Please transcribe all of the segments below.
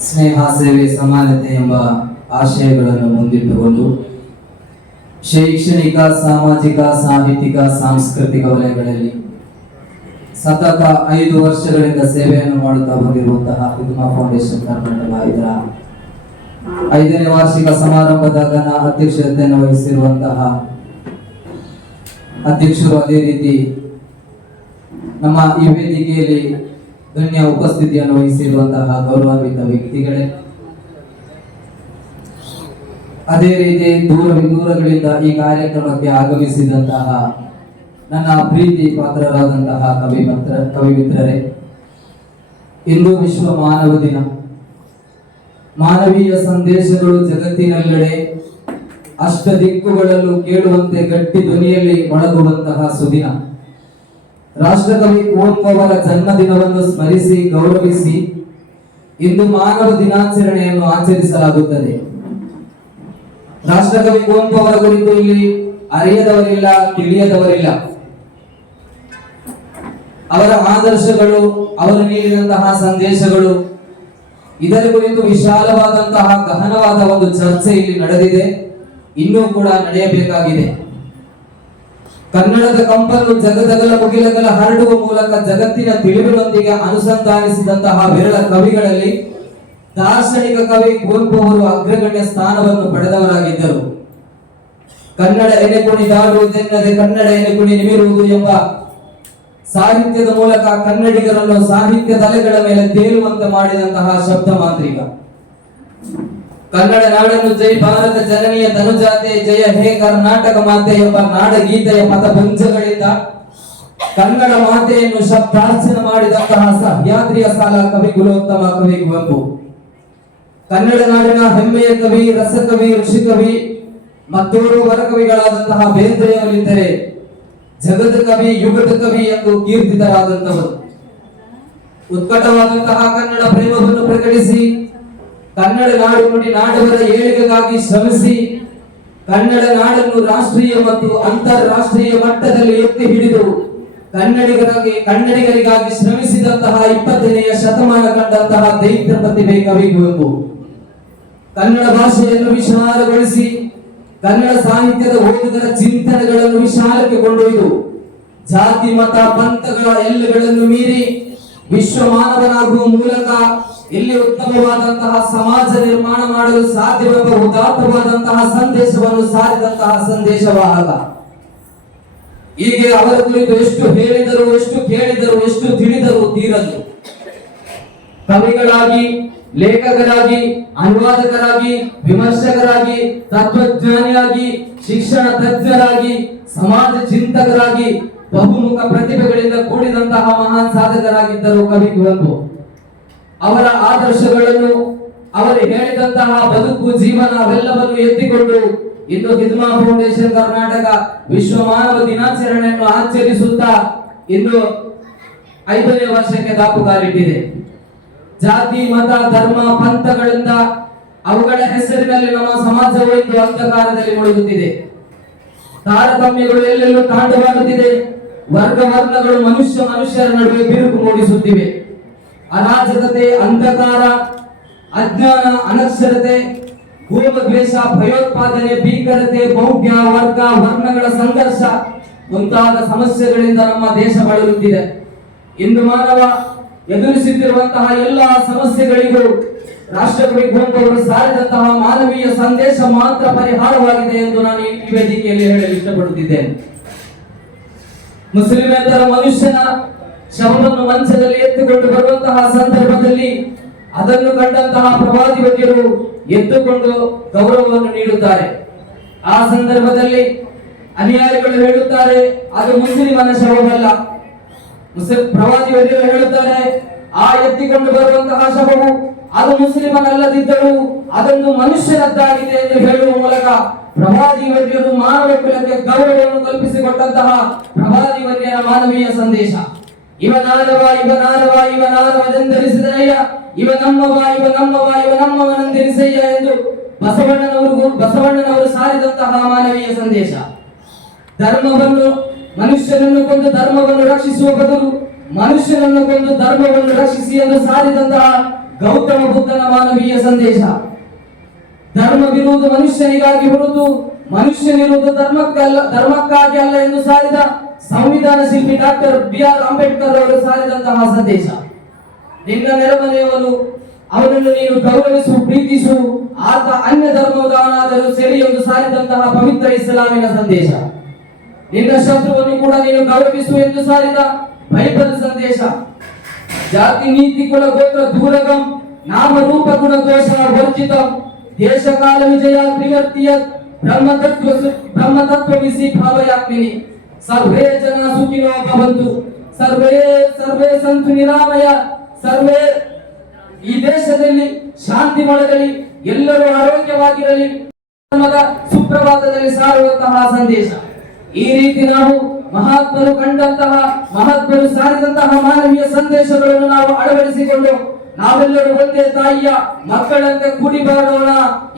ಸ್ನೇಹ, ಸೇವೆ, ಸಮಾನತೆ ಎಂಬ ಆಶಯಗಳನ್ನು ಮುಂದಿಟ್ಟುಕೊಂಡು ಶೈಕ್ಷಣಿಕ, ಸಾಮಾಜಿಕ, ಸಾಹಿತ್ಯಿಕ, ಸಾಂಸ್ಕೃತಿಕ ವಲಯಗಳಲ್ಲಿ ಸತತ ಐದು ವರ್ಷಗಳಿಂದ ಸೇವೆಯನ್ನು ಮಾಡುತ್ತಾ ಬಂದಿರುವಂತಹ ಹಿದ್ಮಾ ಫೌಂಡೇಶನ್ ಕರ್ನಾಟಕ ಇದರ ಐದನೇ ವಾರ್ಷಿಕ ಸಮಾರಂಭದ ಘನ ಅಧ್ಯಕ್ಷತೆಯನ್ನು ವಹಿಸಿರುವಂತಹ ಅಧ್ಯಕ್ಷರು ಅದೇ ರೀತಿ ನಮ್ಮ ಈ ವೇದಿಕೆಯಲ್ಲಿ ಗಣ್ಯ ಉಪಸ್ಥಿತಿಯನ್ನು ವಹಿಸಿರುವಂತಹ ಗೌರವಾನ್ವಿತ ವ್ಯಕ್ತಿಗಳೇ. ಅದೇ ರೀತಿ ದೂರ ವಿದೂರಗಳಿಂದ ಈ ಕಾರ್ಯಕ್ರಮಕ್ಕೆ ಆಗಮಿಸಿದಂತಹ ನನ್ನ ಪ್ರೀತಿ ಪಾತ್ರರಾದಂತಹ ಕವಿ ಮಿತ್ರ ಕವಿ ಇಂದು ವಿಶ್ವ ಮಾನವ ದಿನ. ಮಾನವೀಯ ಸಂದೇಶಗಳು ಜಗತ್ತಿನೆಲ್ಲೆಡೆ ಅಷ್ಟ ದಿಕ್ಕುಗಳಲ್ಲೂ ಕೇಳುವಂತೆ ಗಟ್ಟಿ ಧ್ವನಿಯಲ್ಲಿ ಮೊಳಗುವಂತಹ ಸುದಿನ. ರಾಷ್ಟ್ರಕವಿ ಕುವೆಂಪು ಅವರ ಜನ್ಮದಿನವನ್ನು ಸ್ಮರಿಸಿ ಗೌರವಿಸಿ ಇಂದು ಮಾನವ ದಿನಾಚರಣೆಯನ್ನು ಆಚರಿಸಲಾಗುತ್ತದೆ. ರಾಷ್ಟ್ರಕವಿ ಕುವೆಂಪು ಅವರ ಕುರಿತು ಇಲ್ಲಿ ಅರಿಯದವರಿಲ್ಲ, ತಿಳಿಯದವರಿಲ್ಲ. ಅವರ ಆದರ್ಶಗಳು, ಅವರು ನೀಡಿದಂತಹ ಸಂದೇಶಗಳು, ಇದರ ಕುರಿತು ವಿಶಾಲವಾದಂತಹ ಗಹನವಾದ ಒಂದು ಚರ್ಚೆ ಇಲ್ಲಿ ನಡೆದಿದೆ. ಇನ್ನೂ ಕೂಡ ನಡೆಯಬೇಕಾಗಿದೆ. ಕನ್ನಡದ ಕಂಪನ್ನು ಜಗದಗಲ ಮುಗಿಲಗಲ ಹರಡುವ ಮೂಲಕ ಜಗತ್ತಿನ ತಿಳಿವಿನೊಂದಿಗೆ ಅನುಸಂಧಾನಿಸಿದಂತಹ ವಿರಳ ಕವಿಗಳಲ್ಲಿ ದಾರ್ಶನಿಕ ಕವಿ ಕುವೆಂಪು ಅವರು ಅಗ್ರಗಣ್ಯ ಸ್ಥಾನವನ್ನು ಪಡೆದವರಾಗಿದ್ದರು. ಕನ್ನಡ ಎನೆಕುಣಿ ದಾಡುವುದೆನ್ನದೆ ಕನ್ನಡ ಎನೆಕುಣಿ ನಿಮಿರುವುದು ಎಂಬ ಸಾಹಿತ್ಯದ ಮೂಲಕ ಕನ್ನಡಿಗರನ್ನು ಸಾಹಿತ್ಯ ತಲೆಗಳ ಮೇಲೆ ತೇಲುವಂತೆ ಮಾಡಿದಂತಹ ಶಬ್ದ ಮಾಂತ್ರಿಕ. ಕನ್ನಡ ನಾಡನ್ನು ಜೈ ಭಾರತ, ಜನನಿಯ ಧನುಜಾತೆ, ಜಯ ಹೇ ಕರ್ನಾಟಕ ಮಾತೆ ಎಂಬ ನಾಡಗೀತೆಯ ಪದಪುಂಜಗಳಿಂದ ಕನ್ನಡ ಮಾತೆಯನ್ನು ಶಬ್ದಾರ್ಚನೆ ಮಾಡಿದಂತಹ ಸಹ್ಯಾದ್ರಿಯ ಸಾಲ ಕವಿ ಗುಲೋತ್ತಮ ಕವಿ ಕುವೆಂಪು ಕನ್ನಡ ನಾಡಿನ ಹೆಮ್ಮೆಯ ಕವಿ, ರಸಕವಿ, ಋಷಿಕವಿ ಮತ್ತೂರು ವರಕವಿಗಳಾದಂತಹ ಬೇಂದ್ರೆಯವರಿದ್ದರೆ ಜಗದ ಕವಿ, ಯುಗದ ಕವಿ ಎಂದು ಕೀರ್ತಿತರಾದಂತವರು ಉತ್ಕಟವಾದಂತಹ ಕನ್ನಡ ಪ್ರೇಮವನ್ನು ಪ್ರಕಟಿಸಿ ಕನ್ನಡ ನಾಡು ನುಡಿ ನಾಡವರ ಏಳಿಗೆಗಾಗಿ ಶ್ರಮಿಸಿ, ಕನ್ನಡ ನಾಡನ್ನು ರಾಷ್ಟ್ರೀಯ ಮತ್ತು ಅಂತಾರಾಷ್ಟ್ರೀಯ ಮಟ್ಟದಲ್ಲಿ ಎತ್ತಿ ಹಿಡಿದು, ಕನ್ನಡಿಗರಾಗಿ, ಕನ್ನಡಿಗರಿಗಾಗಿ ಶ್ರಮಿಸಿದಂತಹ ಇಪ್ಪತ್ತನೆಯ ಶತಮಾನ ಕಂಡಂತಹ ದೈತ್ಯ ಪ್ರತಿಭೆ ಕವಿ ಕುವೆಂಪು ಕನ್ನಡ ಭಾಷೆಯನ್ನು ವಿಶಾಲಗೊಳಿಸಿ, ಕನ್ನಡ ಸಾಹಿತ್ಯದ ಓದುಗರ ಚಿಂತನೆಗಳನ್ನು ವಿಶಾಲಕ್ಕೆ ಕೊಂಡೊಯ್ದು, ಜಾತಿ, ಮತ, ಪಂಥಗಳ ಎಲ್ಲಗಳನ್ನು ಮೀರಿ ವಿಶ್ವ ಮಾನವನಾಗುವ ಮೂಲಕ ಇಲ್ಲಿ ಉತ್ತಮವಾದಂತಹ ಸಮಾಜ ನಿರ್ಮಾಣ ಮಾಡಲು ಸಾಧ್ಯವೆಂಬ ಉದಾತ್ತವಾದಂತಹ ಸಂದೇಶವನ್ನು ಸಾರಿದಂತಹ ಸಂದೇಶವಾಹಕ. ಹೀಗೆ ಅವರ ಕುರಿತು ಎಷ್ಟು ಹೇಳಿದರು, ಎಷ್ಟು ಕೇಳಿದರು, ಎಷ್ಟು ತಿಳಿದರು ತೀರದು. ಕವಿಗಳಾಗಿ, ಲೇಖಕರಾಗಿ, ಅನುವಾದಕರಾಗಿ, ವಿಮರ್ಶಕರಾಗಿ, ತತ್ವಜ್ಞಾನಿಯಾಗಿ, ಶಿಕ್ಷಣ ತಜ್ಞರಾಗಿ, ಸಮಾಜ ಚಿಂತಕರಾಗಿ ಬಹುಮುಖ ಪ್ರತಿಭೆಗಳಿಂದ ಕೂಡಿದಂತಹ ಮಹಾನ್ ಸಾಧಕರಾಗಿದ್ದರು ಕವಿ ಕುವೆಂಪು. ಅವರ ಆದರ್ಶಗಳನ್ನು, ಅವರು ಹೇಳಿದಂತಹ ಬದುಕು, ಜೀವನ ಅವೆಲ್ಲವನ್ನು ಎತ್ತಿಕೊಂಡು ಇಂದು ಹಿದ್ಮಾ ಫೌಂಡೇಶನ್ ಕರ್ನಾಟಕ ವಿಶ್ವ ಮಾನವ ದಿನಾಚರಣೆಯನ್ನು ಆಚರಿಸುತ್ತಾ ಇಂದು ಐದನೇ ವರ್ಷಕ್ಕೆ ದಾಪುಗಾಲಿಟ್ಟಿದೆ ಜಾತಿ, ಮತ, ಧರ್ಮ, ಪಂಥಗಳಿಂದ ಅವುಗಳ ಹೆಸರಿನಲ್ಲಿ ನಮ್ಮ ಸಮಾಜವು ಇಂದು ಅಂಧಕಾರದಲ್ಲಿ ಮುಳುಗುತ್ತಿದೆ. ತಾರತಮ್ಯಗಳು ಎಲ್ಲೆಲ್ಲೂ ತಾಂಡವಾಡುತ್ತಿದೆ. ವರ್ಗ ವರ್ಣಗಳು ಮನುಷ್ಯ ಮನುಷ್ಯರ ನಡುವೆ ಬಿರುಕು ಮೂಡಿಸುತ್ತಿವೆ. ಅರಾಜಕತೆ, ಅಂಧಕಾರ, ಅಜ್ಞಾನ, ಅನಕ್ಷರತೆ ದ್ವೇಷ, ಭಯೋತ್ಪಾದನೆ, ಭೀಕರತೆ ಬೌದ್ಧ ವರ್ಗ, ವರ್ಣಗಳ ಸಂಘರ್ಷ ಮುಂತಾದ ಸಮಸ್ಯೆಗಳಿಂದ ನಮ್ಮ ದೇಶ ಬಳಲುತ್ತಿದೆ. ಇಂದು ಮಾನವ ಎದುರಿಸುತ್ತಿರುವಂತಹ ಎಲ್ಲ ಸಮಸ್ಯೆಗಳಿಗೂ ರಾಷ್ಟ್ರಪತಿ ಕುವೆಂಪು ಅವರು ಸಾರಿದಂತಹ ಮಾನವೀಯ ಸಂದೇಶ ಮಾತ್ರ ಪರಿಹಾರವಾಗಿದೆ ಎಂದು ನಾನು ಈ ವೇದಿಕೆಯಲ್ಲಿ ಹೇಳಲು ಇಷ್ಟಪಡುತ್ತಿದ್ದೇನೆ. ಮುಸ್ಲಿಮೇತರ ಮನುಷ್ಯನ ಶವವನ್ನು ಮಂಚದಲ್ಲಿ ಎತ್ತಿಕೊಂಡು ಬರುವಂತಹ ಸಂದರ್ಭದಲ್ಲಿ ಅದನ್ನು ಕಂಡಂತಹ ಪ್ರವಾದಿ ವೈದ್ಯರು ಎತ್ತುಕೊಂಡು ಗೌರವವನ್ನು ನೀಡುತ್ತಾರೆ. ಆ ಸಂದರ್ಭದಲ್ಲಿ ಅನುಯಾಯಿಗಳು ಹೇಳುತ್ತಾರೆ, ಅದು ಮುಸ್ಲಿಮನ ಶವವಲ್ಲ. ಮುಸ್ಲಿಂ ಪ್ರವಾದಿ ವೈದ್ಯರು ಹೇಳುತ್ತಾರೆ, ಆ ಎತ್ತಿಕೊಂಡು ಬರುವಂತಹ ಶವವು ಅದು ಮುಸ್ಲಿಮನಲ್ಲದಿದ್ದರೂ ಅದೊಂದು ಮನುಷ್ಯನದ್ದಾಗಿದೆ ಎಂದು ಹೇಳುವ ಮೂಲಕ ಪ್ರವಾದಿ ವೈದ್ಯರು ಮಾನವ ಕುಲಕ್ಕೆ ಗೌರವವನ್ನು ಕಲ್ಪಿಸಿಕೊಟ್ಟಂತಹ ಪ್ರಭಾದಿ ವೈದ್ಯರ ಮಾನವೀಯ ಸಂದೇಶ. ಇವನಾದವ ಇವನಾದವ ಇವನಾರವನೆಂದರಿಸಿದನಯ್ಯ ಇವ ನಮ್ಮವ ಇವ ನಮ್ಮವ, ಇವ ನಮ್ಮವನೆಂದರಿಸಯ್ಯ ಎಂದು ಬಸವಣ್ಣನವರು ಬಸವಣ್ಣನವರು ಸಾರಿದಂತಹ ಮಾನವೀಯ ಸಂದೇಶ. ಧರ್ಮವನ್ನು ಮನುಷ್ಯನನ್ನು ಕೊಂದು ಧರ್ಮವನ್ನು ರಕ್ಷಿಸುವ ಬದಲು ಮನುಷ್ಯನನ್ನು ಕೊಂದು ಧರ್ಮವನ್ನು ರಕ್ಷಿಸಿ ಎಂದು ಸಾರಿದಂತಹ ಗೌತಮ ಬುದ್ಧನ ಮಾನವೀಯ ಸಂದೇಶ. ಧರ್ಮವಿರುವುದು ಮನುಷ್ಯನಿಗಾಗಿ ಹೊರತು ಮನುಷ್ಯನಿರುವುದು ಧರ್ಮಕ್ಕಲ್ಲ ಧರ್ಮಕ್ಕಾಗಿ ಅಲ್ಲ ಎಂದು ಸಾರಿದ ಸಂವಿಧಾನ ಶಿಲ್ಪಿ ಡಾಕ್ಟರ್ ಬಿ ಆರ್ ಅಂಬೇಡ್ಕರ್ ಅವರು ಸಾರಿದಂತಹ ಸಂದೇಶ. ನಿನ್ನ ನೆರಮನೆಯವನು, ಅವನನ್ನು ನೀನು ಗೌರವಿಸು, ಪ್ರೀತಿಸು, ಆತ ಅನ್ಯ ಧರ್ಮದವನಾದರೂ ಸರಿ ಎಂದು ಸಾರಿದಂತಹ ಪವಿತ್ರ ಇಸ್ಲಾಮಿನ ಸಂದೇಶ. ನಿನ್ನ ಶತ್ರುವನ್ನು ಕೂಡ ನೀನು ಗೌರವಿಸು ಎಂದು ಸಾರಿದ ಬೈಬಲ್ ಸಂದೇಶ. ಜಾತಿ, ನೀತಿ, ಕುಲ, ಗೋತ್ರ, ದೂರಗಂ ನಾಮ ರೂಪ ಗುಣ ದೋಷ ವರ್ಜಿತಂ ದೇಶ ಕಾಲ ವಿಜಯ ತ್ರಿವರ್ತಿಯ ಬ್ರಹ್ಮತತ್ವ ಬ್ರಹ್ಮತತ್ವಮಿಸಿ ಭಾವಯಾತ್ಮಿನಿ. ಸರ್ವೇ ಜನ ಸುಖಿನೋ ಭವಂತು. ಸರ್ವೇ ಸರ್ವೇ ಸಂತು ನಿರಾಮಯ. ಸರ್ವೇ ಈ ದೇಶದಲ್ಲಿ ಶಾಂತಿ ಮೊಳಗಲಿ ಎಲ್ಲರೂ ಆರೋಗ್ಯವಾಗಿರಲಿ. ಸುಪ್ರಭಾತದಲ್ಲಿ ಸಾರುವಂತಹ ಸಂದೇಶ. ಈ ರೀತಿ ನಾವು ಮಹಾತ್ಮರು ಕಂಡಂತಹ, ಮಹಾತ್ಮರು ಸಾರಿದಂತಹ ಮಾನವೀಯ ಸಂದೇಶಗಳನ್ನು ನಾವು ಅಳವಡಿಸಿಕೊಂಡು ನಾವೆಲ್ಲರೂ ಒಂದೇ ತಾಯಿಯ ಮಕ್ಕಳಂತೆ ಕೂಡಿ ಬರೋಣ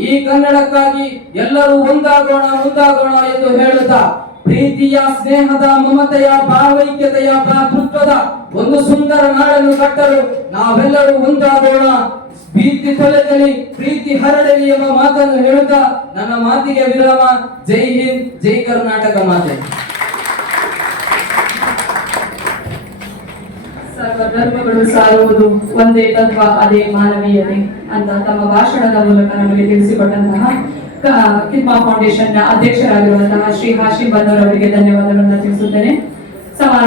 ಈ ಕನ್ನಡಕ್ಕಾಗಿ ಎಲ್ಲರೂ ಒಂದಾಗೋಣ ಮುಂದಾಗೋಣ ಎಂದು ಹೇಳುತ್ತಾ, ಪ್ರೀತಿಯ, ಸ್ನೇಹದ, ಮಮತೆಯ, ಭಾವೈಕ್ಯತೆಯ ಭ್ರಾತೃತ್ವದ ಒಂದು ಸುಂದರ ನಾಡನ್ನು ಕಟ್ಟಲು ನಾವೆಲ್ಲರೂ ಒಂದಾಗೋಣ. ಪ್ರೀತಿ ತೊಲೆದಲ್ಲಿ ಪ್ರೀತಿ ಹರಡಲಿ ಎಂಬ ಮಾತನ್ನು ಹೇಳುತ್ತಾ ನನ್ನ ಮಾತಿಗೆ ವಿರಾಮ. ಜೈ ಹಿಂದ್, ಜೈ ಕರ್ನಾಟಕ ಮಾತೆ. ಧರ್ಮಗಳು ಸಾರುವುದು ಒಂದೇ ತತ್ವ, ಅದೇ ಮಾನವೀಯತೆ ಅಂತ ತಮ್ಮ ಭಾಷಣದ ಮೂಲಕ ನಮಗೆ ತಿಳಿಸಿಕೊಟ್ಟಂತಹ ಕಿಮ್ಮಾ ಫೌಂಡೇಶನ್ನ ಅಧ್ಯಕ್ಷರಾಗಿರುವಂತಹ ಶ್ರೀ ಹಾಶಿಂ ಬನ್ನೂರ್ ಅವರಿಗೆ ಧನ್ಯವಾದಗಳನ್ನು ತಿಳಿಸುತ್ತೇನೆ. ಸಮಾನ